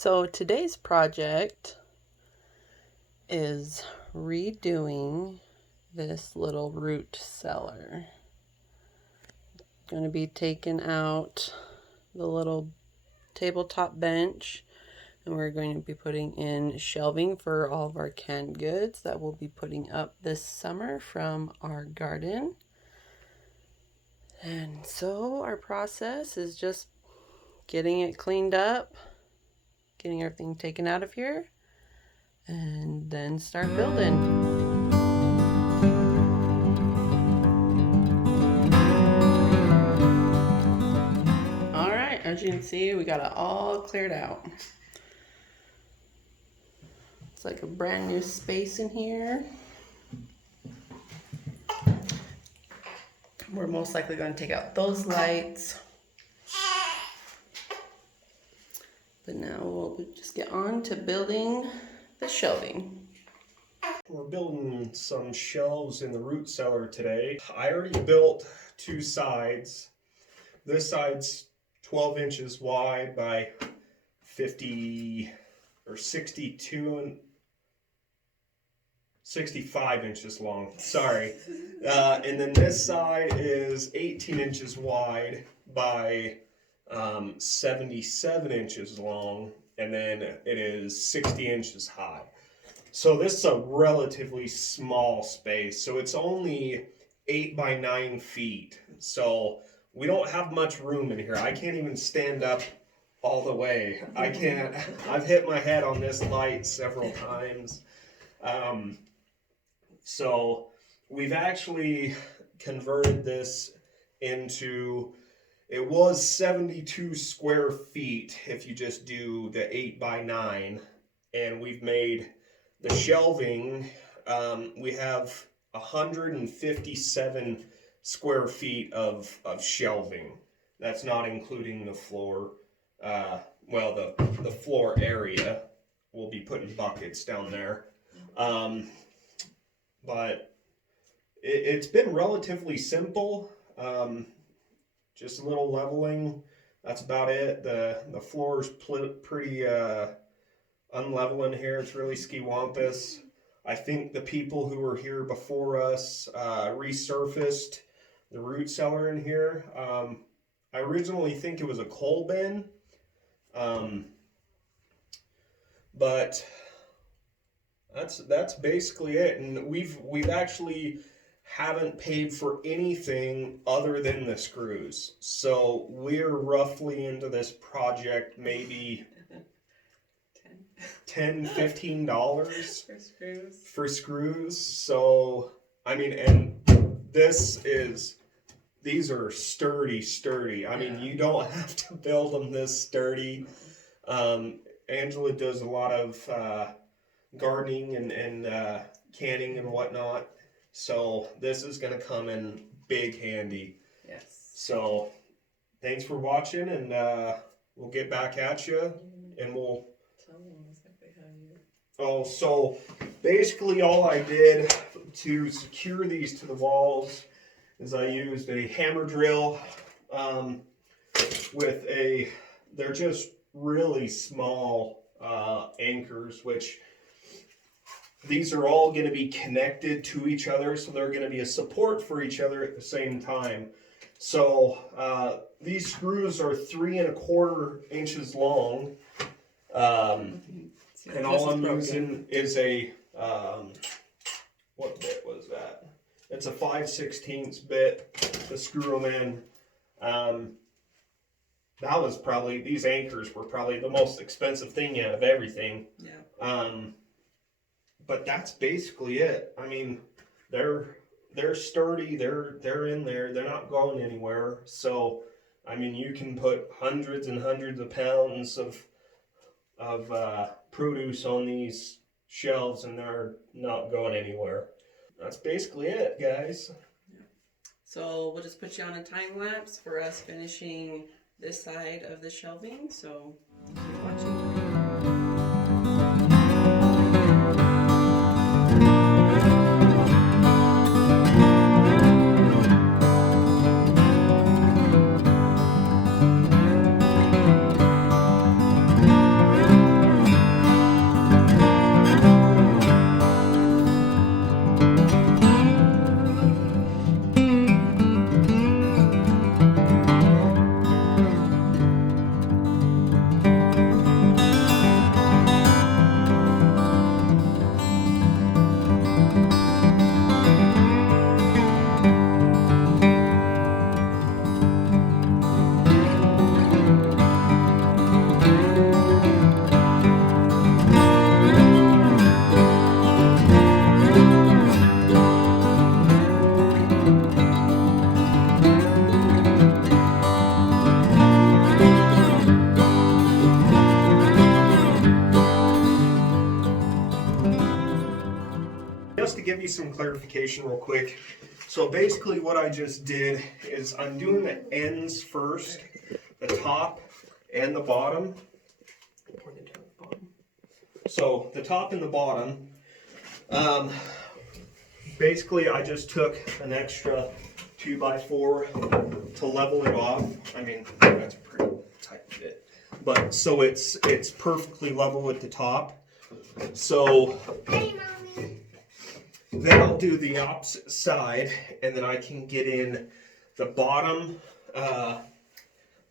So today's project is redoing this little root cellar. Going to be taking out the little tabletop bench, and we're going to be putting in shelving for all of our canned goods that we'll be putting up this summer from our garden. And so our process is just getting it cleaned up, getting everything taken out of here, and then start building. All right, as you can see, we got it all cleared out. It's like a brand new space in here. We're most likely going to take out those lights. But now we'll just get on to building the shelving. We're building some shelves in the root cellar today. I already built two sides. This side's 12 inches wide by 50 or 62 and 65 inches long. Sorry. And then this side is 18 inches wide by 77 inches long, and then it is 60 inches high. So this is a relatively small space. So it's only 8 by 9 feet. So we don't have much room in here. I can't even stand up all the way. I can't. I've hit my head on this light several times. So we've actually converted this into, it was 72 square feet if you just do the 8 by 9. And we've made the shelving, we have 157 square feet of shelving. That's not including the floor, the floor area. We'll be putting buckets down there. But it's been relatively simple. Just a little leveling. That's about it. The floor is pretty unlevel in here. It's really ski-wampus. I think the people who were here before us resurfaced the root cellar in here. I originally think it was a coal bin, but that's basically it. And we've actually haven't paid for anything other than the screws. So we're roughly into this project maybe $10-15 for screws. So I mean, and these are sturdy. I mean, you don't have to build them this sturdy. Angela does a lot of gardening and canning and whatnot, so this is going to come in big handy. Yes. So thanks for watching, and we'll get back at you, and we'll tell them exactly how you. So basically all I did to secure these to the walls is I used a hammer drill with they're just really small anchors, which these are all going to be connected to each other, so they're going to be a support for each other at the same time. So these screws are 3 1/4 inches long, and all I'm using is a what bit was that? It's a 5/16 bit to screw them in. That was probably, these anchors were probably the most expensive thing out of everything. Yeah. But that's basically it. I mean, they're sturdy. They're in there. They're not going anywhere. So, I mean, you can put hundreds and hundreds of pounds of produce on these shelves, and they're not going anywhere. That's basically it, guys. Yeah. So we'll just put you on a time lapse for us finishing this side of the shelving. So keep watching. give you some clarification real quick. So basically what I just did is I'm doing the ends first, the top and the bottom. So the top and the bottom, basically I just took an extra 2x4 to level it off. I mean, that's a pretty tight fit. But so it's perfectly level at the top. So then I'll do the opposite side, and then I can get in the bottom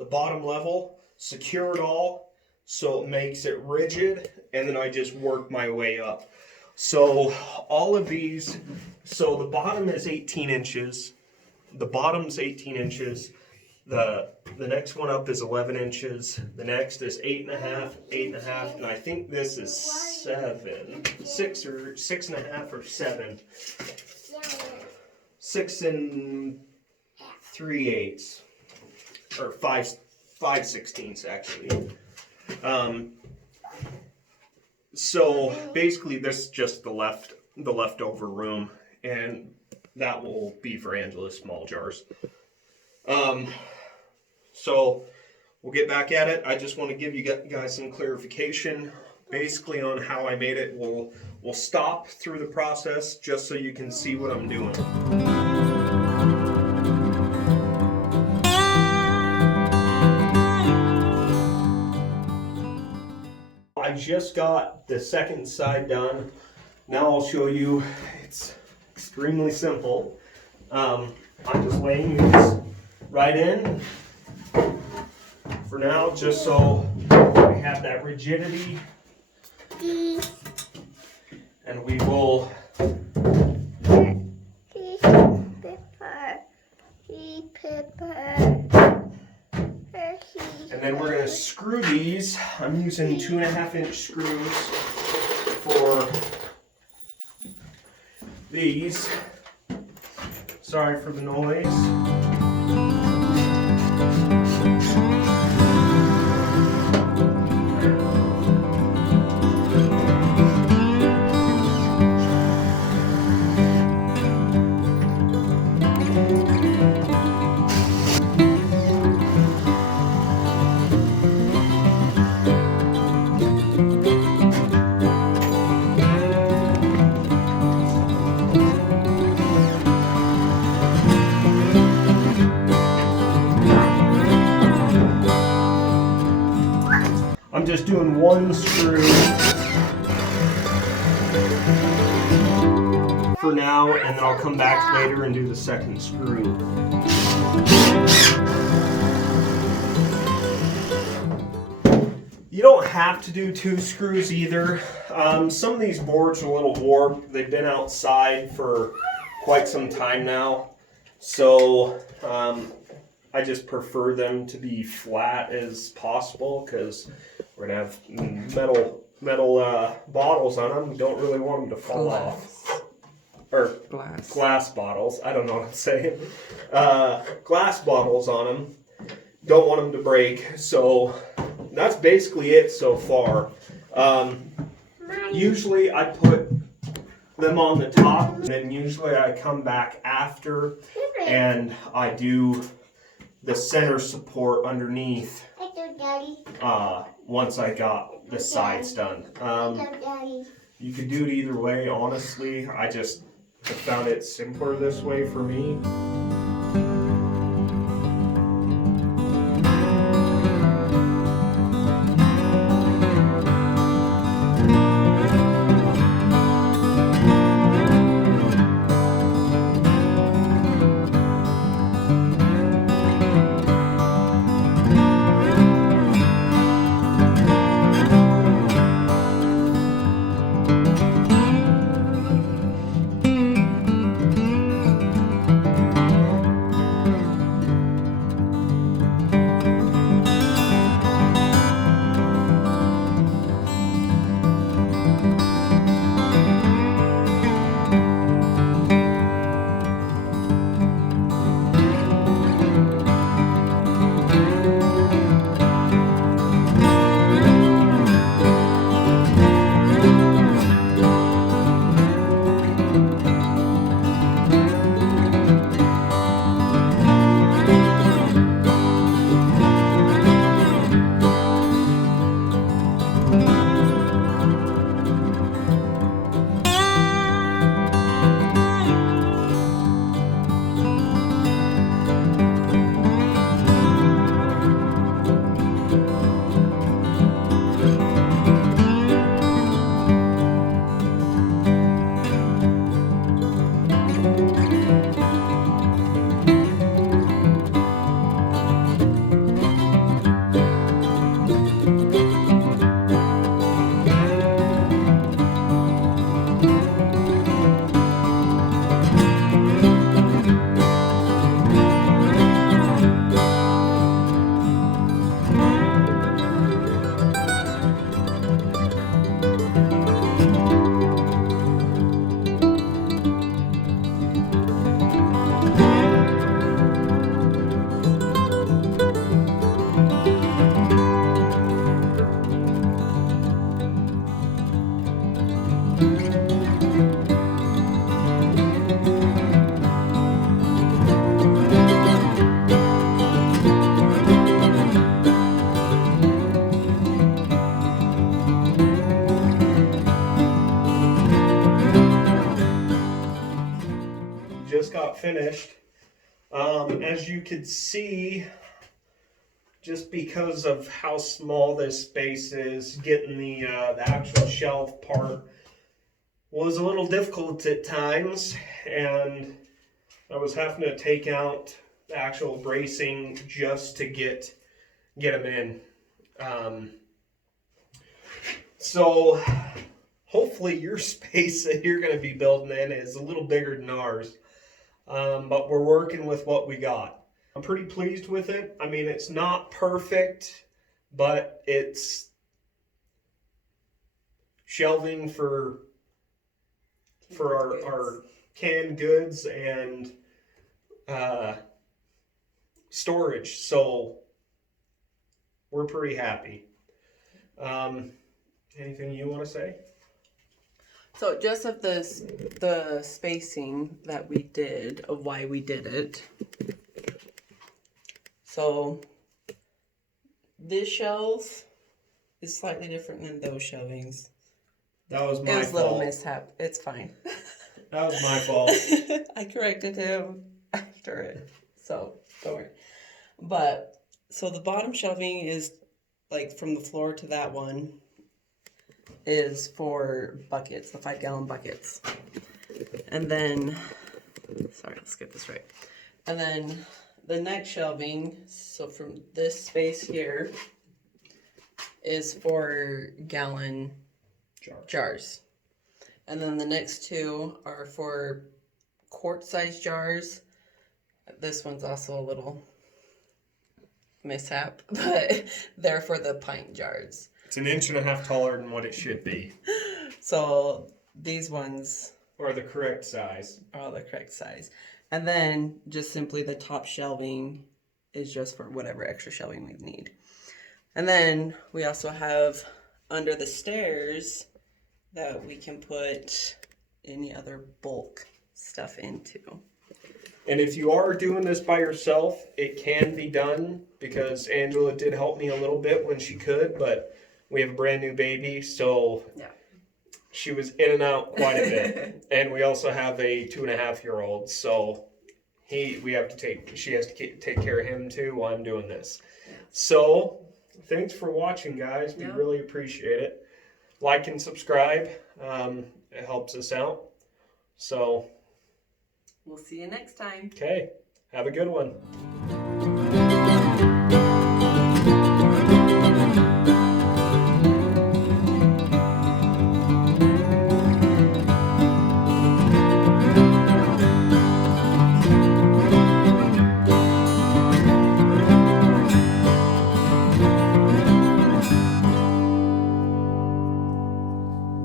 level, secure it all so it makes it rigid, and then I just work my way up. So all of these, so the bottom is 18 inches, the bottom's 18 inches, the next one up is 11 inches, the next is 8.5, 8.5, and I think this is 6 or 6.5 or 7. 6 and 3/8, or 5/16 actually. So basically this is just the leftover room, and that will be for Angela's small jars. So we'll get back at it. I just want to give you guys some clarification basically on how I made it. We'll stop through the process just so you can see what I'm doing. I just got the second side done. Now I'll show you. It's extremely simple. I'm just laying these right in for now, just so we have that rigidity, and we will and then we're going to screw these. I'm using 2.5-inch screws for these. Sorry for the noise. I'm just doing one screw for now, and then I'll come back later and do the second screw. You don't have to do 2 screws either. Some of these boards are a little warped. They've been outside for quite some time now, so I just prefer them to be flat as possible because we're gonna have metal bottles on them. Don't really want them to fall off. Or glass bottles. I don't know what I'm saying. Glass bottles on them. Don't want them to break. So that's basically it so far. Usually I put them on the top, and then usually I come back after and I do the center support underneath once I got the sides done. You could do it either way, honestly. I just found it simpler this way for me. about finished. As you could see, just because of how small this space is, getting the actual shelf part was a little difficult at times, and I was having to take out the actual bracing just to get them in. So hopefully your space that you're going to be building in is a little bigger than ours, but we're working with what we got. I'm pretty pleased with it. I mean, it's not perfect, but it's shelving for our canned goods and storage. So we're pretty happy. Anything you want to say? So just of this, the spacing that we did, of why we did it. So this shelf is slightly different than those shelvings. That was my fault. It was a little fault. mishap. It's fine. That was my fault. I corrected him after it. So don't worry. But so the bottom shelving is like from the floor to that one is for buckets, the 5-gallon buckets. And then, sorry, let's get this right. And then the next shelving, so from this space here, is for gallon jars. And then the next two are for quart-sized jars. This one's also a little mishap, but they're for the pint jars. It's 1.5 inches taller than what it should be. So these ones are the correct size. Are the correct size. And then just simply the top shelving is just for whatever extra shelving we need. And then we also have under the stairs that we can put any other bulk stuff into. And if you are doing this by yourself, it can be done because Angela did help me a little bit when she could, but we have a brand new baby, so yeah, she was in and out quite a bit. And we also have a 2.5-year-old, so she has to take care of him too while I'm doing this. Yeah. So thanks for watching, guys. We really appreciate it. Like and subscribe. It helps us out. So we'll see you next time. Okay. Have a good one.